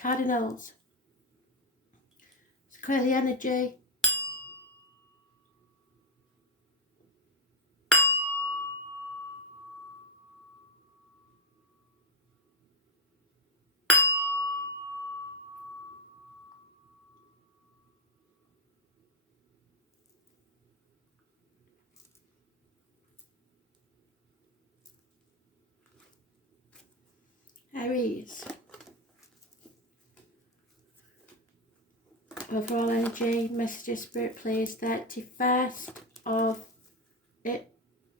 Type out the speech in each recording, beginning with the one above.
Cardinals. Let's clear the energy. Aries. Overall energy, messages, spirit, please. 31st of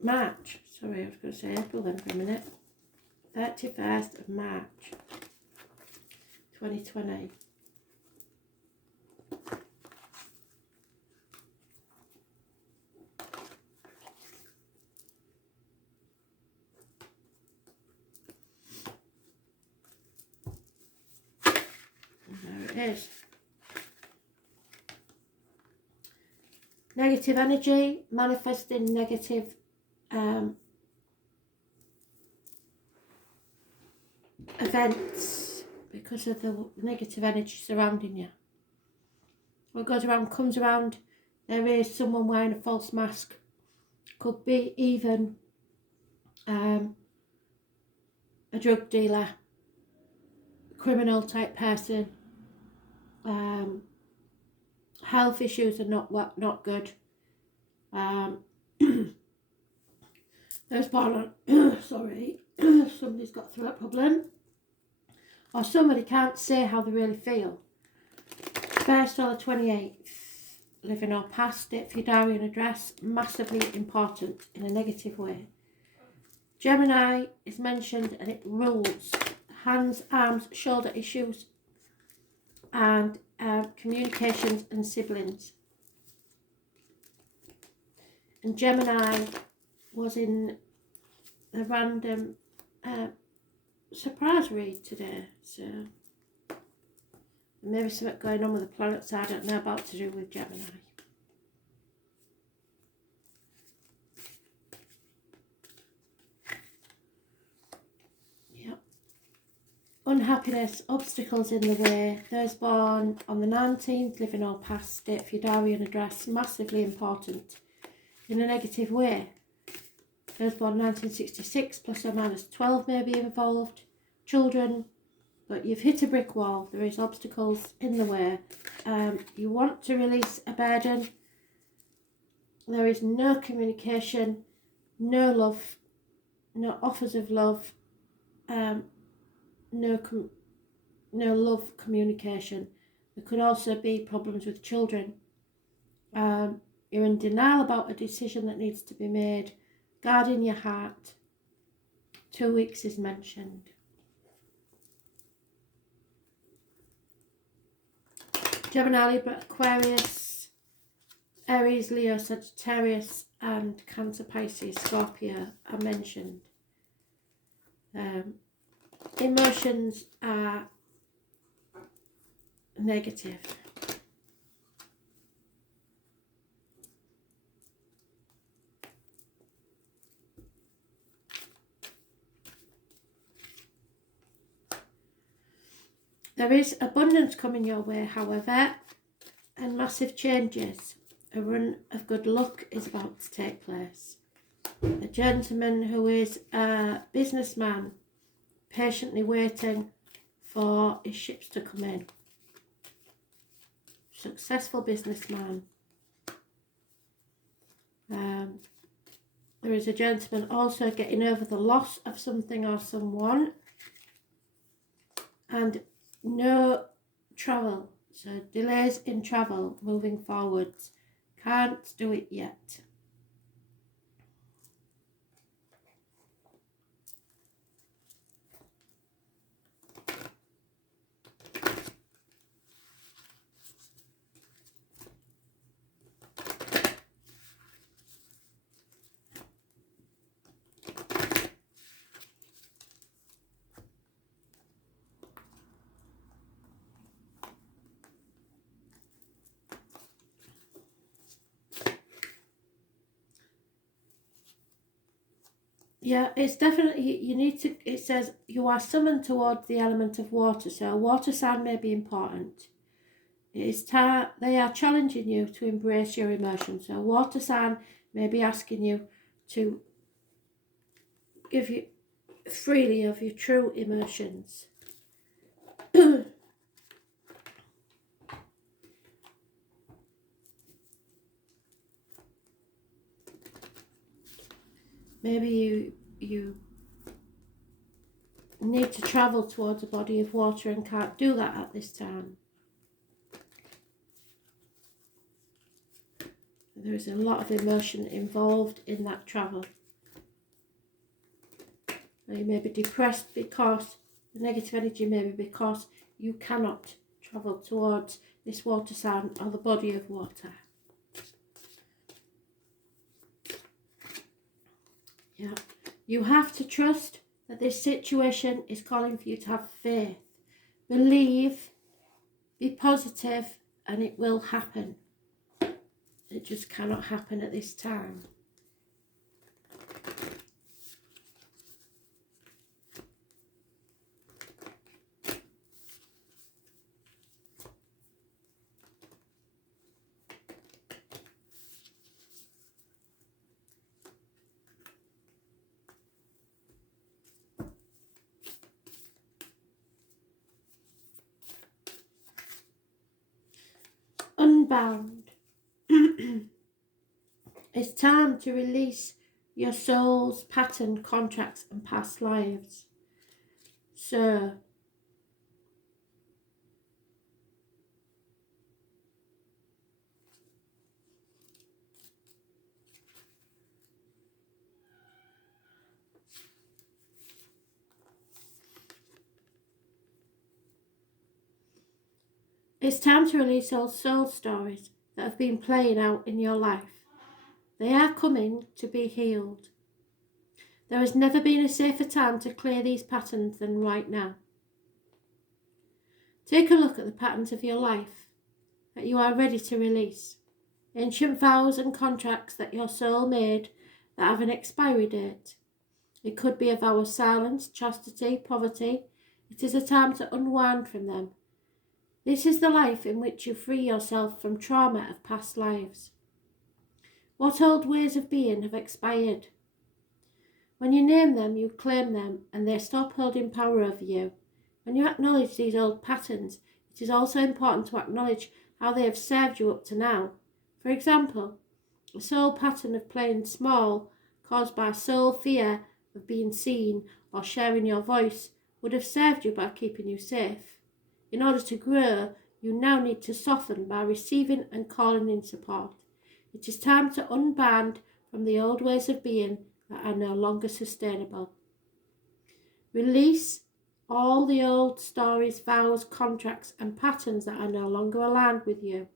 March. Sorry, I was going to say April then for a minute. 31st of March 2020. And there it is. Negative energy, manifesting negative events because of the negative energy surrounding you. What goes around comes around. There is someone wearing a false mask. Could be even a drug dealer, criminal type person. Health issues are not good. Those born on sorry, somebody's got a throat problem, or somebody can't say how they really feel. 1st or the 28th, living or past, date for your diary and address, massively important in a negative way. Gemini is mentioned and it rules hands, arms, shoulder issues, and communications and siblings. And Gemini was in the random surprise read today, so maybe something going on with the planets I don't know about to do with Gemini. Yep. Unhappiness, obstacles in the way. Those born on the 19th, living or past, date for your diary and address, massively important in a negative way. Those born 1966, plus or minus 12 may be involved. Children, but you've hit a brick wall. There is obstacles in the way. You want to release a burden. There is no communication, no love, no offers of love, no love communication. There could also be problems with children. You're in denial about a decision that needs to be made. Guarding your heart. 2 weeks is mentioned. Gemini, Libra, Aquarius, Aries, Leo, Sagittarius, and Cancer, Pisces, Scorpio are mentioned. Emotions are negative. There is abundance coming your way, however, and massive changes. A run of good luck is about to take place. A gentleman who is a businessman, patiently waiting for his ships to come in. Successful businessman. There is a gentleman also getting over the loss of something or someone. And no travel, so delays in travel moving forwards. Can't do it yet. Yeah, it's definitely, you need to, it says you are summoned towards the element of water, so a water sign may be important. It is time, they are challenging you to embrace your emotions. So a water sign may be asking you to give you freely of your true emotions. Maybe you need to travel towards a body of water and can't do that at this time. There is a lot of emotion involved in that travel. Or you may be depressed because the negative energy may be because you cannot travel towards this water sign or the body of water. Yeah, you have to trust that this situation is calling for you to have faith. Believe, be positive, and it will happen. It just cannot happen at this time. Unbound. It's time to release your soul's pattern, contracts, and past lives. So, it's time to release all soul stories that have been playing out in your life. They are coming to be healed. There has never been a safer time to clear these patterns than right now. Take a look at the patterns of your life that you are ready to release. Ancient vows and contracts that your soul made that have an expiry date. It could be a vow of silence, chastity, poverty. It is a time to unwind from them. This is the life in which you free yourself from trauma of past lives. What old ways of being have expired? When you name them, you claim them, and they stop holding power over you. When you acknowledge these old patterns, it is also important to acknowledge how they have served you up to now. For example, a soul pattern of playing small, caused by soul fear of being seen or sharing your voice, would have served you by keeping you safe. In order to grow, you now need to soften by receiving and calling in support. It is time to unbind from the old ways of being that are no longer sustainable. Release all the old stories, vows, contracts, and patterns that are no longer aligned with you.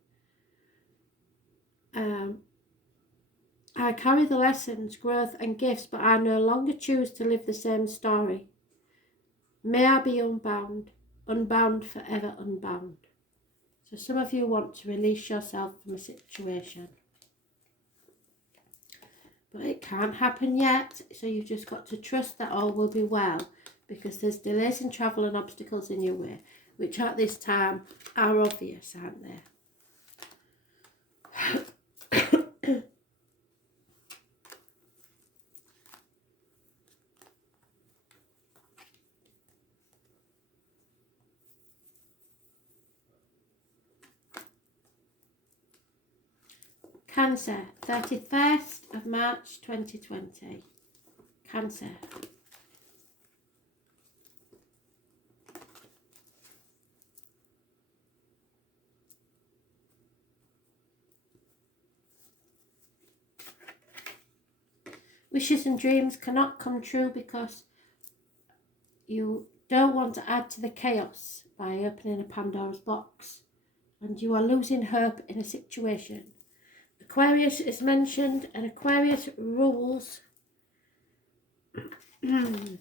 I carry the lessons, growth, and gifts, but I no longer choose to live the same story. May I be unbound, unbound forever unbound. So some of you want to release yourself from a situation. But it can't happen yet, so you've just got to trust that all will be well, because there's delays in travel and obstacles in your way, which at this time are obvious, aren't they? Cancer, 31st of March 2020. Cancer. Wishes and dreams cannot come true because you don't want to add to the chaos by opening a Pandora's box, and you are losing hope in a situation. Aquarius is mentioned, and Aquarius rules the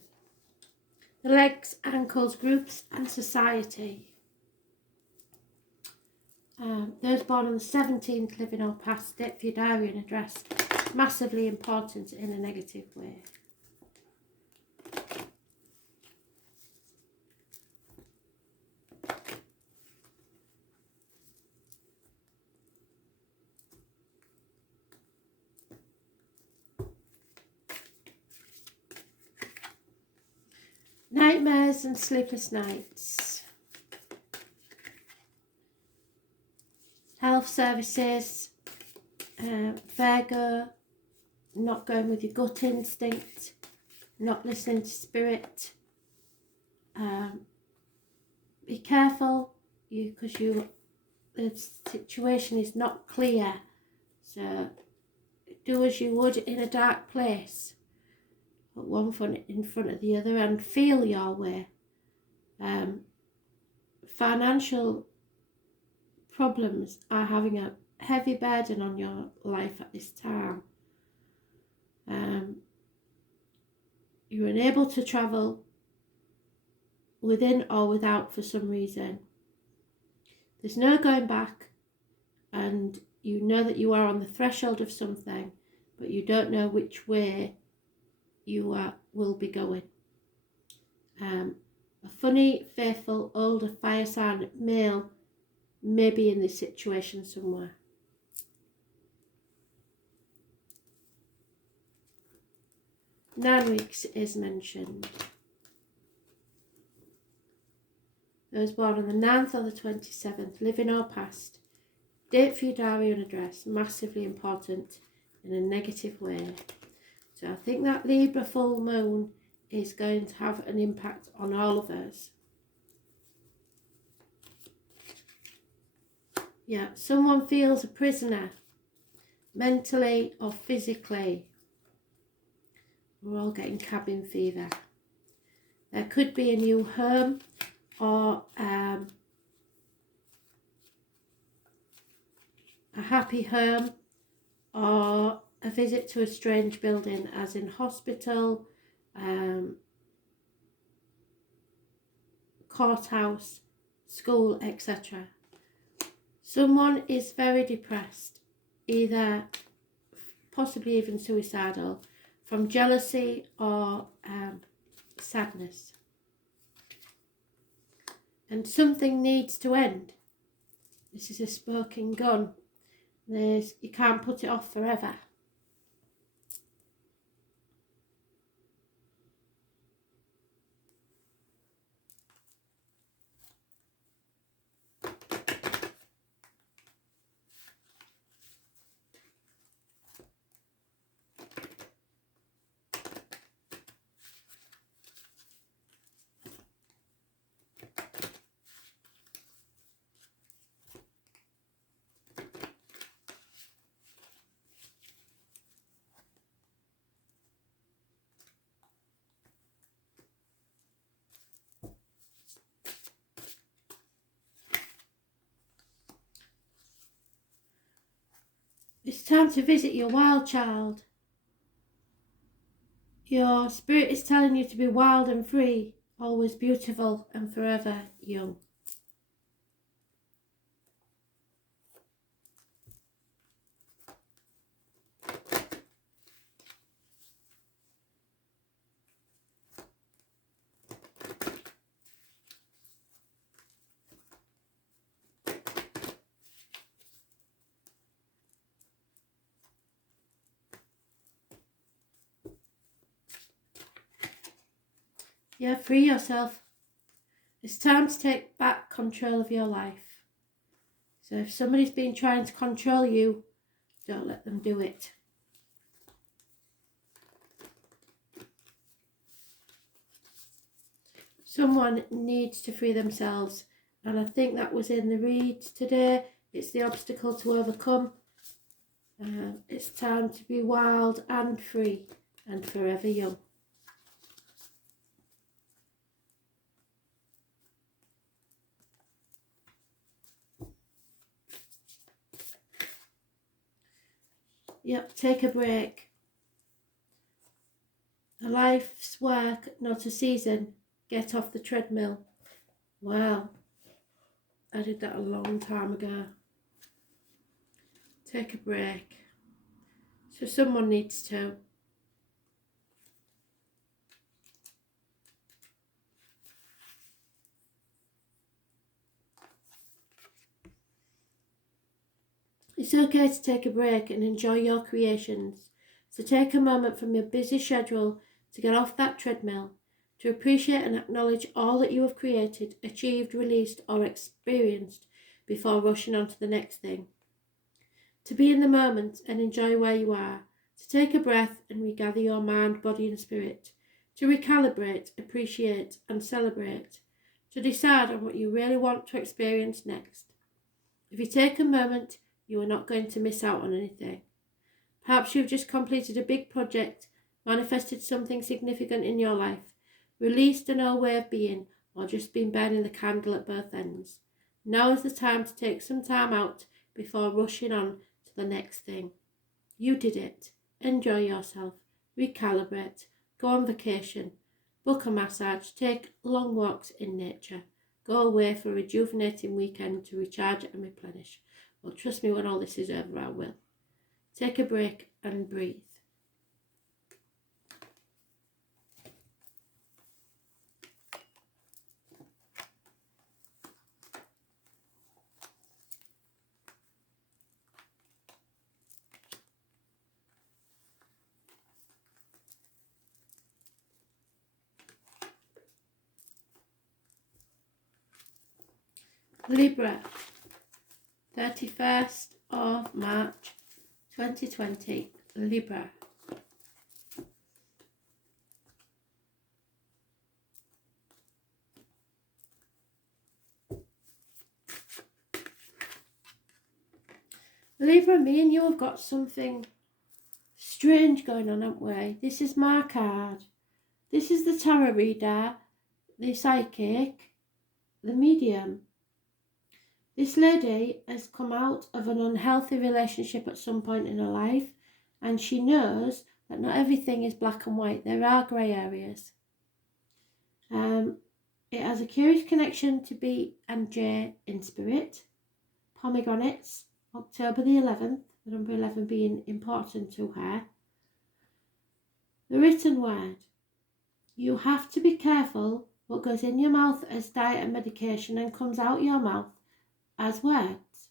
legs, ankles, groups, and society. Those born on the 17th, living or past it for your diary and address. Massively important in a negative way. Nightmares and sleepless nights. Health services. Virgo, not going with your gut instinct, not listening to spirit. Be careful, because the situation is not clear. So do as you would in a dark place. Put one foot in front of the other and feel your way. Financial problems are having a heavy burden on your life at this time. You're unable to travel within or without for some reason. There's no going back, and you know that you are on the threshold of something, but you don't know which way you will be going. A funny, faithful, older fire sign male may be in this situation somewhere. Nine weeks is mentioned. Those born on the 9th or the 27th, living or past. Date for your diary and address, massively important in a negative way. So I think that Libra full moon is going to have an impact on all of us. Yeah, someone feels a prisoner, mentally or physically. We're all getting cabin fever. There could be a new home, or a happy home, or a visit to a strange building, as in hospital, courthouse, school, etc. Someone is very depressed, either possibly even suicidal, from jealousy or sadness. And something needs to end. This is a smoking gun. You can't put it off forever. It's time to visit your wild child. Your spirit is telling you to be wild and free, always beautiful and forever young. Yeah, free yourself. It's time to take back control of your life. So if somebody's been trying to control you, don't let them do it. Someone needs to free themselves, and I think that was in the read today. It's the obstacle to overcome. It's time to be wild and free and forever young. Yep, take a break. A life's work, not a season. Get off the treadmill. Wow, I did that a long time ago. Take a break. So someone needs to. It's okay to take a break and enjoy your creations. So take a moment from your busy schedule to get off that treadmill, to appreciate and acknowledge all that you have created, achieved, released, or experienced before rushing on to the next thing. To be in the moment and enjoy where you are, to take a breath and regather your mind, body and spirit, to recalibrate, appreciate and celebrate, to decide on what you really want to experience next. If you take a moment, you are not going to miss out on anything. Perhaps you've just completed a big project, manifested something significant in your life, released an old way of being, or just been burning the candle at both ends. Now is the time to take some time out before rushing on to the next thing. You did it. Enjoy yourself. Recalibrate. Go on vacation. Book a massage. Take long walks in nature. Go away for a rejuvenating weekend to recharge and replenish. Well, trust me, when all this is over, I will. Take a break and breathe. Libra, 31st of March 2020, Libra. Libra, me and you have got something strange going on, haven't we? This is my card. This is the tarot reader, the psychic, the medium. This lady has come out of an unhealthy relationship at some point in her life, and she knows that not everything is black and white. There are grey areas. It has a curious connection to B and J in spirit. Pomegranates, October the 11th, the number 11 being important to her. The written word. You have to be careful what goes in your mouth as diet and medication and comes out your mouth as words.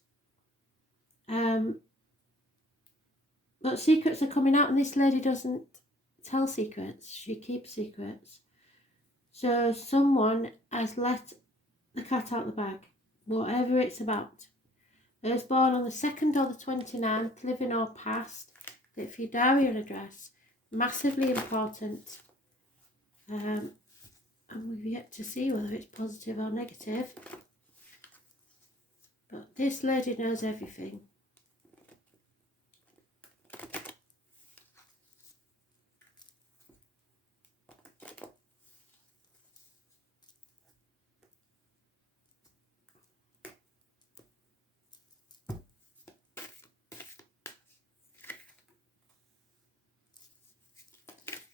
But secrets are coming out, and this lady doesn't tell secrets. She keeps secrets. So someone has let the cat out the bag, whatever it's about. Those born on the 2nd or the 29th, living or past, if your diary and address, massively important. And we've yet to see whether it's positive or negative. But this lady knows everything.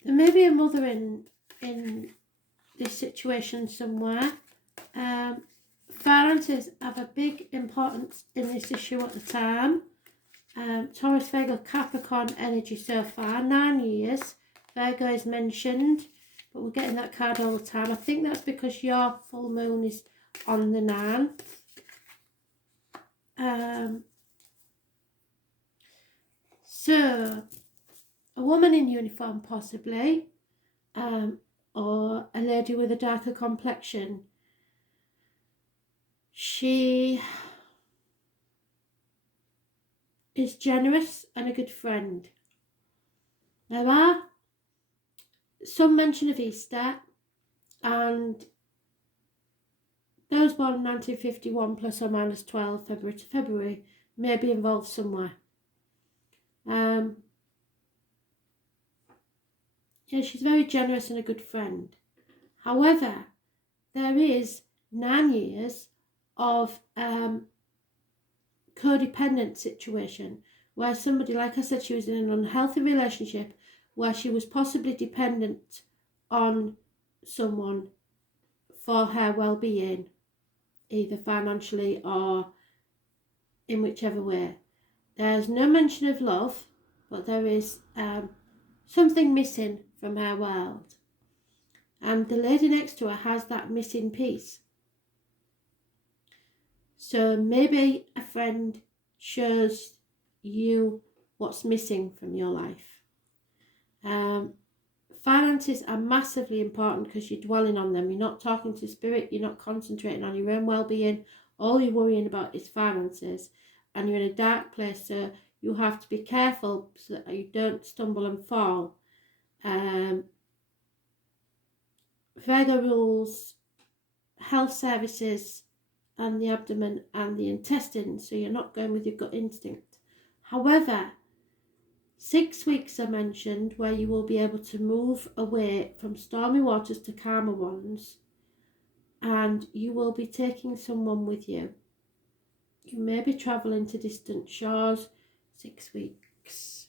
There may be a mother in this situation somewhere. Finances have a big importance in this issue at the time. Taurus, Virgo, Capricorn energy so far. 9 years. Virgo is mentioned, but we're getting that card all the time. I think that's because your full moon is on the 9th. So, a woman in uniform possibly, or a lady with a darker complexion. She is generous and a good friend. There are some mention of Easter, and those born in 1951 plus or minus 12 February to February may be involved somewhere. Yeah, she's very generous and a good friend. However, there is 9 years of codependent situation where somebody, like I said, she was in an unhealthy relationship where she was possibly dependent on someone for her well-being, either financially or in whichever way. There's no mention of love, but there is something missing from her world, and the lady next to her has that missing piece. So maybe a friend shows you what's missing from your life. Finances are massively important because you're dwelling on them. You're not talking to spirit. You're not concentrating on your own well-being. All you're worrying about is finances. And you're in a dark place, so you have to be careful so that you don't stumble and fall. Virgo rules health services and the abdomen and the intestines, so you're not going with your gut instinct. However, 6 weeks are mentioned where you will be able to move away from stormy waters to calmer ones, and you will be taking someone with you. You may be travelling to distant shores. 6 weeks.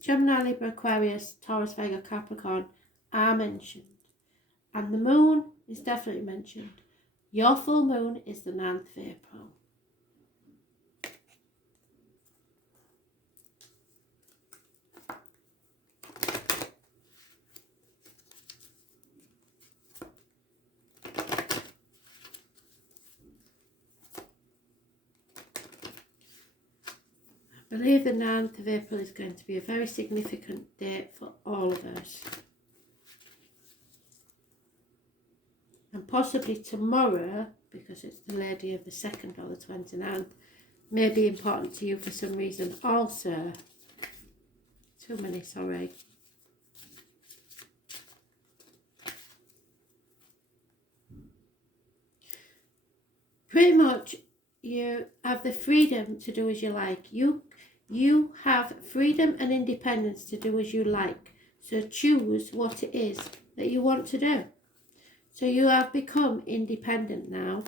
Gemini, Libra, Aquarius, Taurus, Virgo, Capricorn are mentioned, and the moon is definitely mentioned. Your full moon is the 9th of April. I believe the 9th of April is going to be a very significant date for all of us. And possibly tomorrow, because it's the lady of the 2nd or the 29th, may be important to you for some reason also. Too many, sorry. Pretty much you have the freedom to do as you like. You have freedom and independence to do as you like. So choose what it is that you want to do. So you have become independent now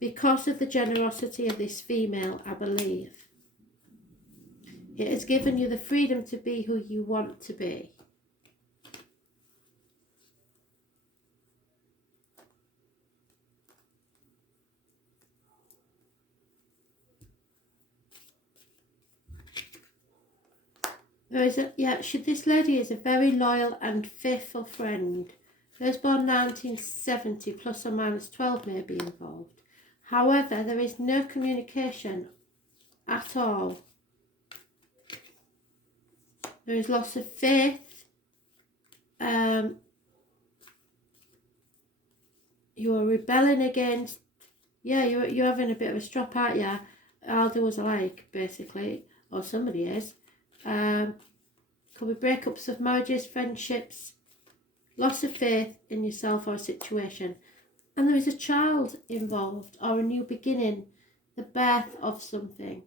because of the generosity of this female, I believe. It has given you the freedom to be who you want to be. This lady is a very loyal and faithful friend. First born 1970, plus or minus 12 may be involved. However, there is no communication at all. There is loss of faith. You are rebelling against. Yeah, you're having a bit of a strop, aren't you? I'll do as I like, basically, or somebody is. Could be breakups of marriages, friendships, loss of faith in yourself or a situation. And there is a child involved or a new beginning, the birth of something.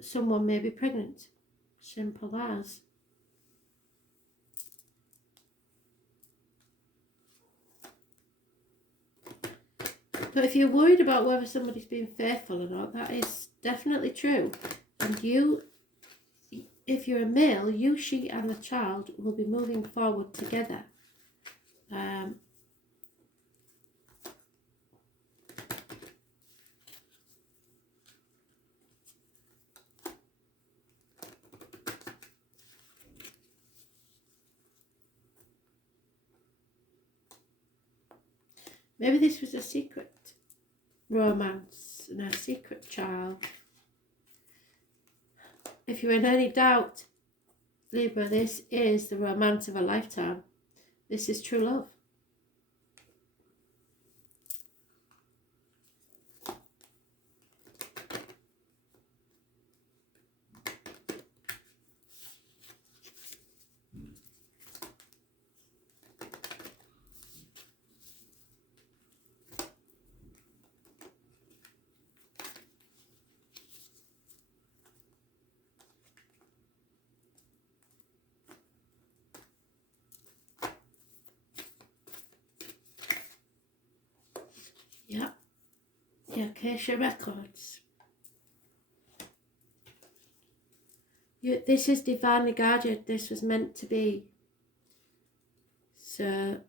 Someone may be pregnant. Simple as. But if you're worried about whether somebody's being faithful or not, that is definitely true. And you, if you're a male, you, she and the child will be moving forward together. Maybe this was a secret romance and a secret child. If you're in any doubt, Libra, this is the romance of a lifetime. This is true love. Yeah. Yeah, Acacia Records. This is divinely guided. This was meant to be. So,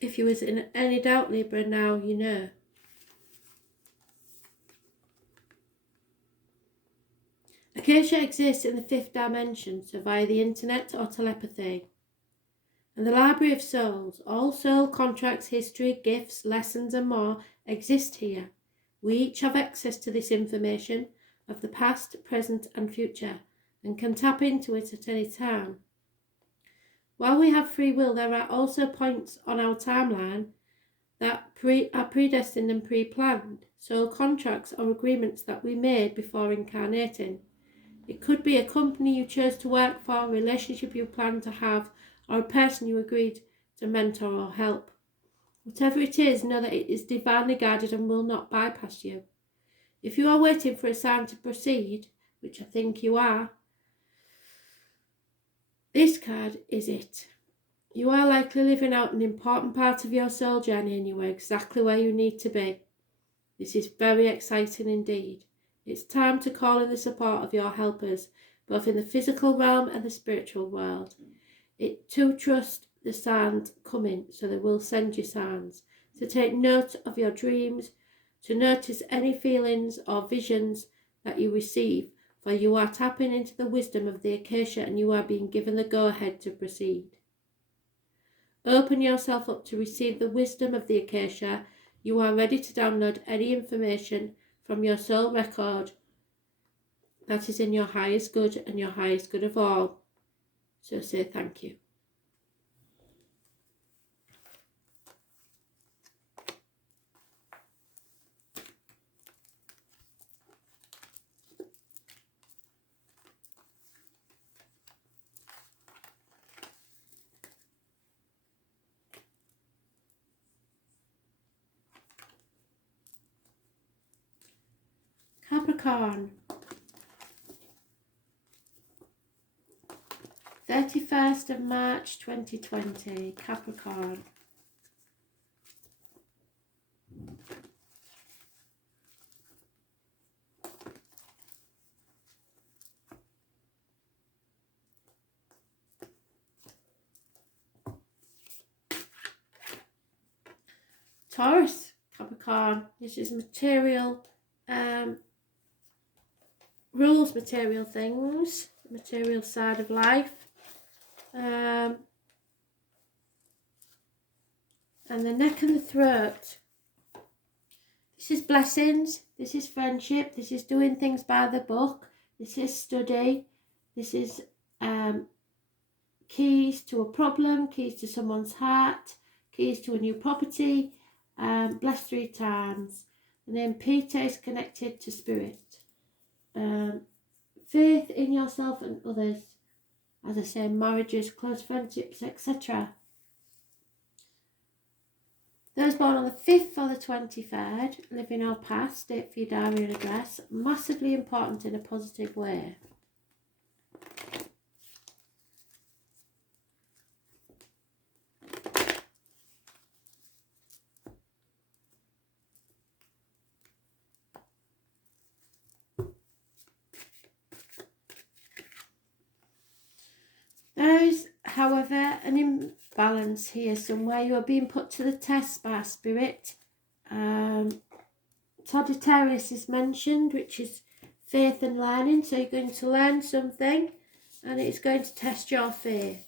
if you was in any doubt, Libra, now you know. Acacia exists in the 5th dimension, so via the internet or telepathy. And the Library of Souls, all soul contracts, history, gifts, lessons and more exist here. We each have access to this information of the past, present and future. and can tap into it at any time. While we have free will, there are also points on our timeline that are predestined and pre-planned, so contracts or agreements that we made before incarnating. It could be a company you chose to work for, a relationship you plan to have, or a person you agreed to mentor or help. Whatever it is, know that it is divinely guided and will not bypass you. If you are waiting for a sign to proceed, which I think you are, this card is it. You are likely living out an important part of your soul journey and you are exactly where you need to be. This is very exciting indeed. It's time to call in the support of your helpers, both in the physical realm and the spiritual world. To trust the signs coming, so they will send you signs. To take note of your dreams, to notice any feelings or visions that you receive, for you are tapping into the wisdom of the Acacia and you are being given the go-ahead to proceed. Open yourself up to receive the wisdom of the Acacia. You are ready to download any information from your soul record that is in your highest good and your highest good of all. So say thank you. Capricorn, 31st of March 2020, Capricorn. Taurus, Capricorn, this is material, rules material things, the material side of life. And the neck and the throat. This is blessings, this is friendship, this is doing things by the book, this is study, this is keys to a problem, keys to someone's heart, keys to a new property. Blessed 3 times. The name Peter is connected to spirit. Faith in yourself and others, as I say, marriages, close friendships, etc. Those born on the 5th or the 23rd, living or past, date for your diary and address, massively important in a positive way. There is, however, an imbalance here somewhere. You are being put to the test by spirit. Sagittarius is mentioned, which is faith and learning. So you're going to learn something and it's going to test your faith.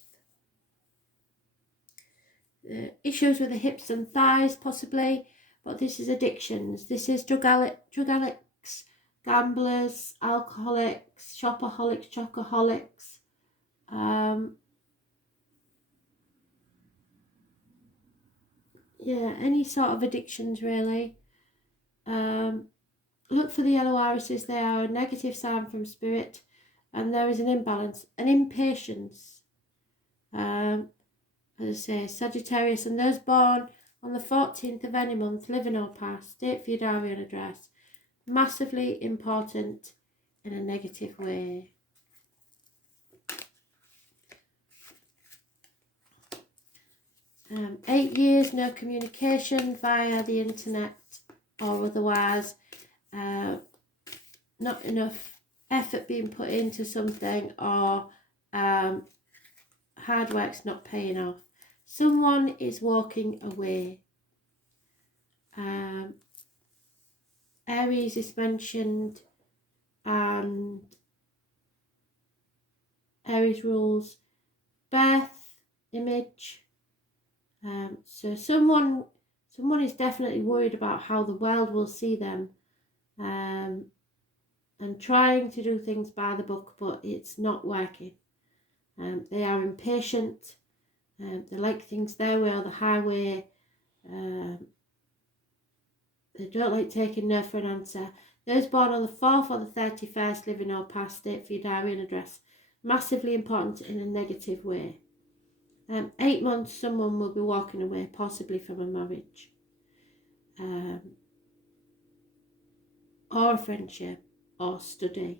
Issues with the hips and thighs possibly, but this is addictions. This is drug addicts, gamblers, alcoholics, shopaholics, chocoholics. Yeah, any sort of addictions really. Look for the yellow irises. They are a negative sign from spirit, and there is an imbalance, an impatience. As I say, Sagittarius and those born on the 14th of any month, living or past, date for your diary and address, massively important in a negative way. Um, 8 years, no communication via the internet or otherwise. Not enough effort being put into something, or hard work's not paying off. Someone is walking away. Aries is mentioned, and Aries rules birth, image. So someone is definitely worried about how the world will see them, and and trying to do things by the book, but it's not working. They are impatient. They like things their way or the highway. They don't like taking no for an answer. Those born on the 4th or the 31st, living or past it for your diary and address. Massively important in a negative way. 8 months, someone will be walking away, possibly from a marriage. Or a friendship or study,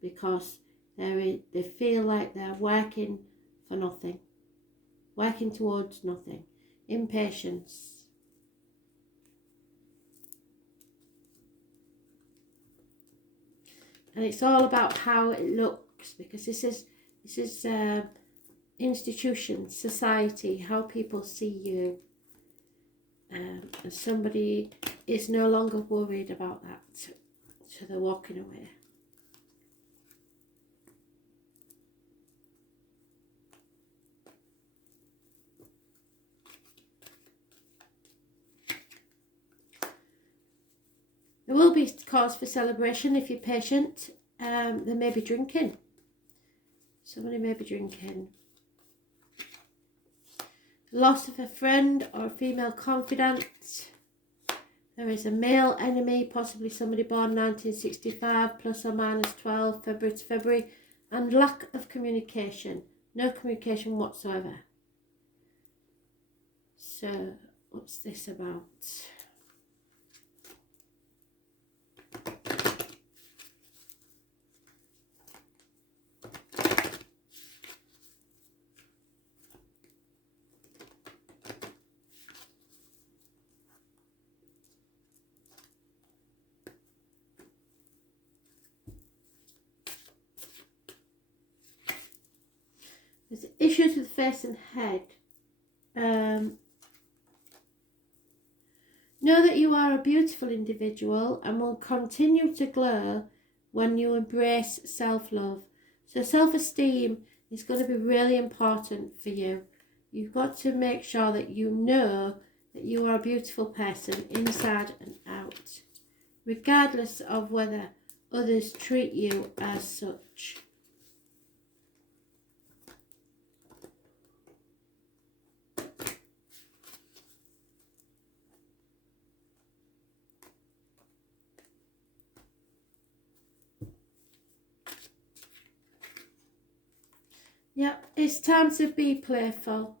because they feel like they're working for nothing. Working towards nothing. Impatience. And it's all about how it looks, because this is institutions, society, how people see you. And somebody is no longer worried about that, so they're walking away. There will be cause for celebration if you're patient. They may be drinking. Somebody may be drinking. Loss of a friend or a female confidant. There is a male enemy, possibly somebody born 1965, plus or minus 12, February to February. And lack of communication. No communication whatsoever. So, what's this about? There's issues with face and head. Know that you are a beautiful individual and will continue to glow when you embrace self-love. So self-esteem is going to be really important for you. You've got to make sure that you know that you are a beautiful person inside and out, regardless of whether others treat you as such. Yep, it's time to be playful.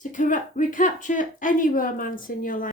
To recapture any romance in your life.